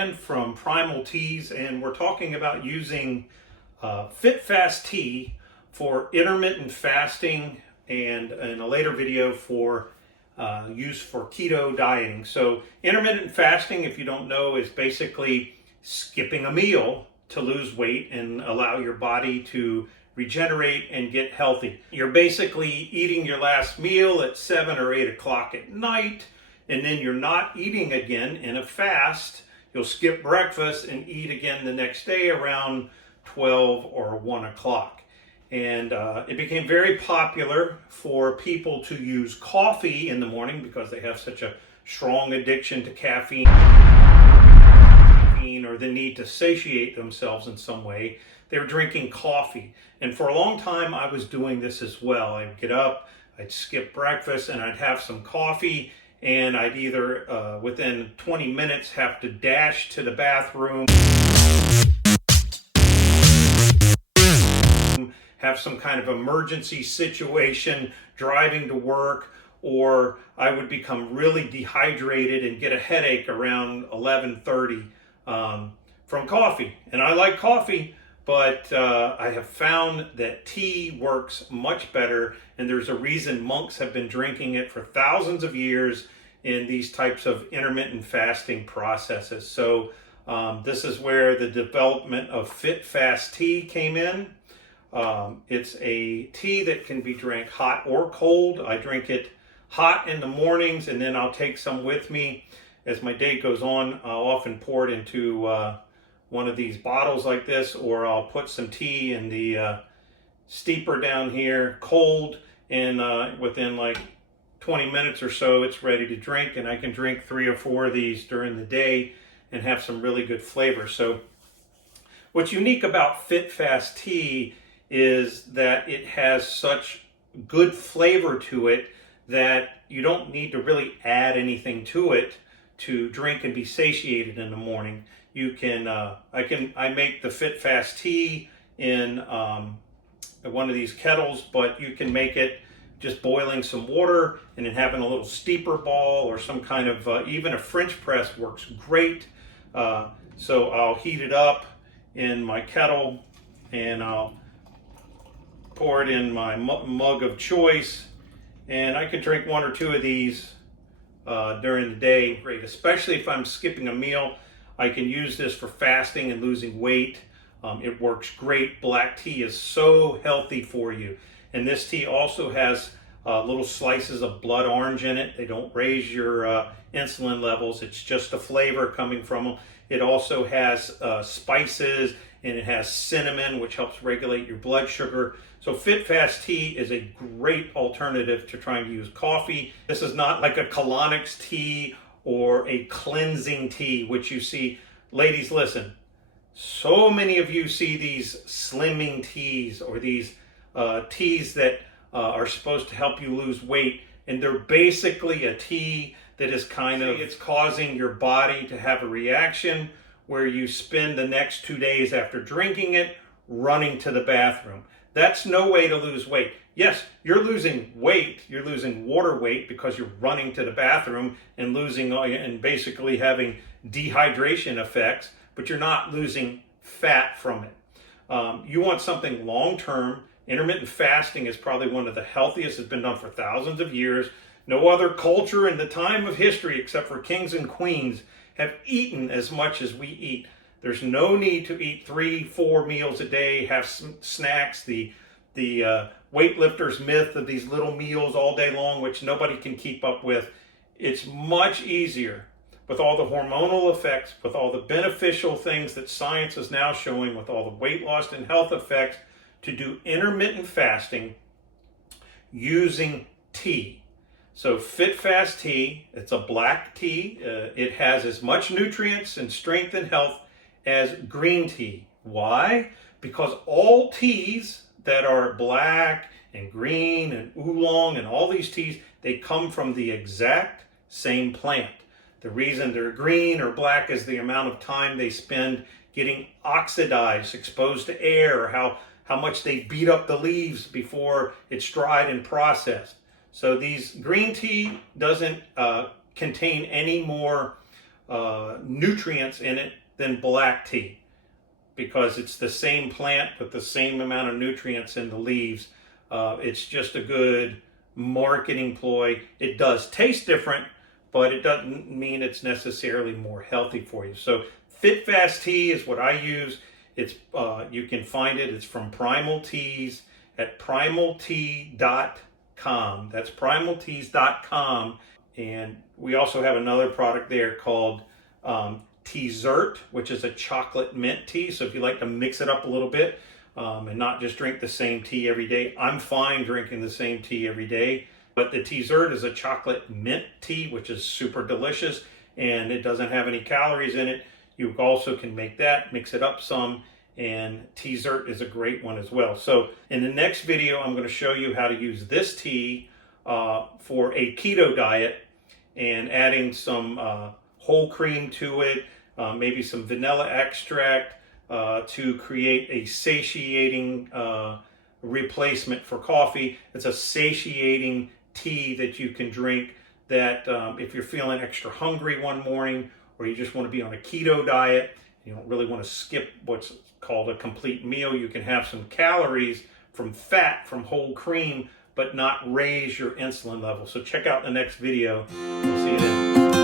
Dan from Primal Teas, and we're talking about using Fit Fast Tea for intermittent fasting, and in a later video for use for keto dieting. So intermittent fasting, if you don't know, is basically skipping a meal to lose weight and allow your body to regenerate and get healthy. You're basically eating your last meal at 7 or 8 o'clock at night, and then you're not eating again in a fast. You'll skip breakfast and eat again the next day around 12 or 1 o'clock. And it became very popular for people to use coffee in the morning because they have such a strong addiction to caffeine or the need to satiate themselves in some way. They were drinking coffee. And for a long time, I was doing this as well. I'd get up, I'd skip breakfast, and I'd have some coffee, and I'd either, within 20 minutes, have to dash to the bathroom, have some kind of emergency situation driving to work, or I would become really dehydrated and get a headache around 11:30 from coffee. And I like coffee, but I have found that tea works much better, and there's a reason monks have been drinking it for thousands of years in these types of intermittent fasting processes. So this is where the development of Fit Fast Tea came in. It's a tea that can be drank hot or cold. I drink it hot in the mornings, and then I'll take some with me as my day goes on. I'll often pour it into one of these bottles like this, or I'll put some tea in the steeper down here cold, and within like 20 minutes or so it's ready to drink, and I can drink 3 or 4 of these during the day and have some really good flavor. So what's unique about Fit Fast Tea is that it has such good flavor to it that you don't need to really add anything to it to drink and be satiated in the morning. You can, I make the Fit Fast Tea in one of these kettles, but you can make it just boiling some water and then having a little steeper ball or some kind of, even a French press works great. So I'll heat it up in my kettle and I'll pour it in my mug of choice, and I can drink 1 or 2 of these during the day. Great, especially if I'm skipping a meal. I can use this for fasting and losing weight. It works great. Black tea is so healthy for you. And this tea also has little slices of blood orange in it. They don't raise your insulin levels. It's just the flavor coming from them. It also has spices, and it has cinnamon, which helps regulate your blood sugar. So Fit Fast Tea is a great alternative to trying to use coffee. This is not like a colonics tea or a cleansing tea, which you see. Ladies, listen. So many of you see these slimming teas or these teas that are supposed to help you lose weight, and they're basically a tea that is it's causing your body to have a reaction where you spend the next 2 days after drinking it running to the bathroom. That's no way to lose weight. Yes, you're losing weight, you're losing water weight because you're running to the bathroom and and basically having dehydration effects, but you're not losing fat from it. You want something long-term. Intermittent fasting is probably one of the healthiest. It's been done for thousands of years. No other culture in the time of history, except for kings and queens, have eaten as much as we eat. There's no need to eat 3-4 meals a day, have some snacks, the weightlifter's myth of these little meals all day long, which nobody can keep up with. It's much easier with all the hormonal effects, with all the beneficial things that science is now showing, with all the weight loss and health effects, to do intermittent fasting using tea. So Fit Fast Tea, it's a black tea. It has as much nutrients and strength and health as green tea. Why? Because all teas that are black and green and oolong and all these teas, they come from the exact same plant. The reason they're green or black is the amount of time they spend getting oxidized, exposed to air, or how much they beat up the leaves before it's dried and processed. So these green tea doesn't contain any more nutrients in it than black tea, because it's the same plant with the same amount of nutrients in the leaves. It's just a good marketing ploy. It does taste different, but it doesn't mean it's necessarily more healthy for you. So Fit Fast Tea is what I use. It's you can find it. It's from Primal Teas at primaltea.com. That's primalteas.com. And we also have another product there called Teazert, which is a chocolate mint tea. So if you like to mix it up a little bit and not just drink the same tea every day, I'm fine drinking the same tea every day. But the Teazert is a chocolate mint tea, which is super delicious, and it doesn't have any calories in it. You also can make that, mix it up some, and Teazert is a great one as well. So in the next video, I'm going to show you how to use this tea for a keto diet, and adding some whole cream to it, maybe some vanilla extract to create a satiating replacement for coffee. It's a satiating tea that you can drink that if you're feeling extra hungry one morning, or you just want to be on a keto diet, you don't really want to skip what's called a complete meal, you can have some calories from fat, from whole cream, but not raise your insulin level. So check out the next video. We'll see you then.